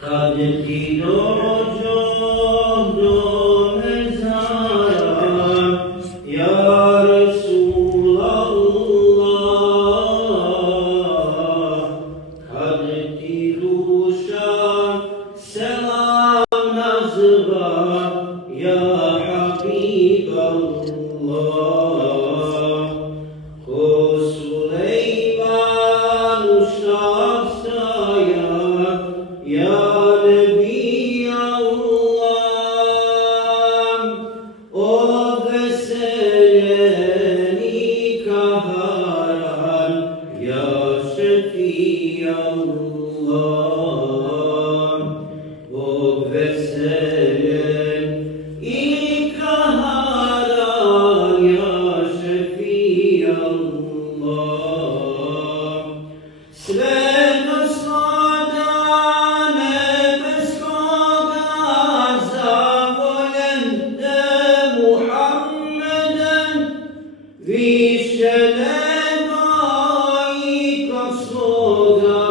Kad ti dođoh do mezara, ja Rasulallah, kad ti duša selam nazva, ja Habiballah, ko Sulejman u štab staja, ja Nebi Allah, od veseljeni kaharan, ja Šefi Allah, od veseljeni kaharan, ja Šefi Allah. Sve do sada nebeskoga zavoljen te Muhammeden, više nego ikog svoga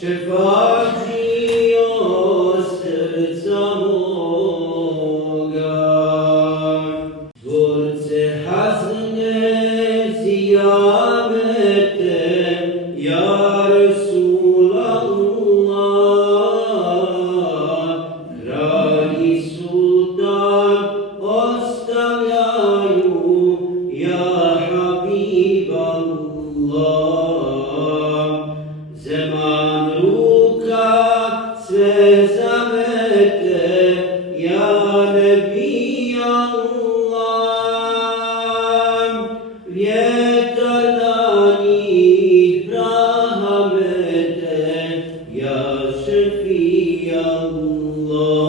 šefađio srca moga. Dvorce hazne zijamete, ja Rasulallah, kralj i sultan ostavljaju, ja Habiballah. Zeman ruka sve zamete, ja Nebi Allah, vjetar na njih praha mete, ja Šefi Allah.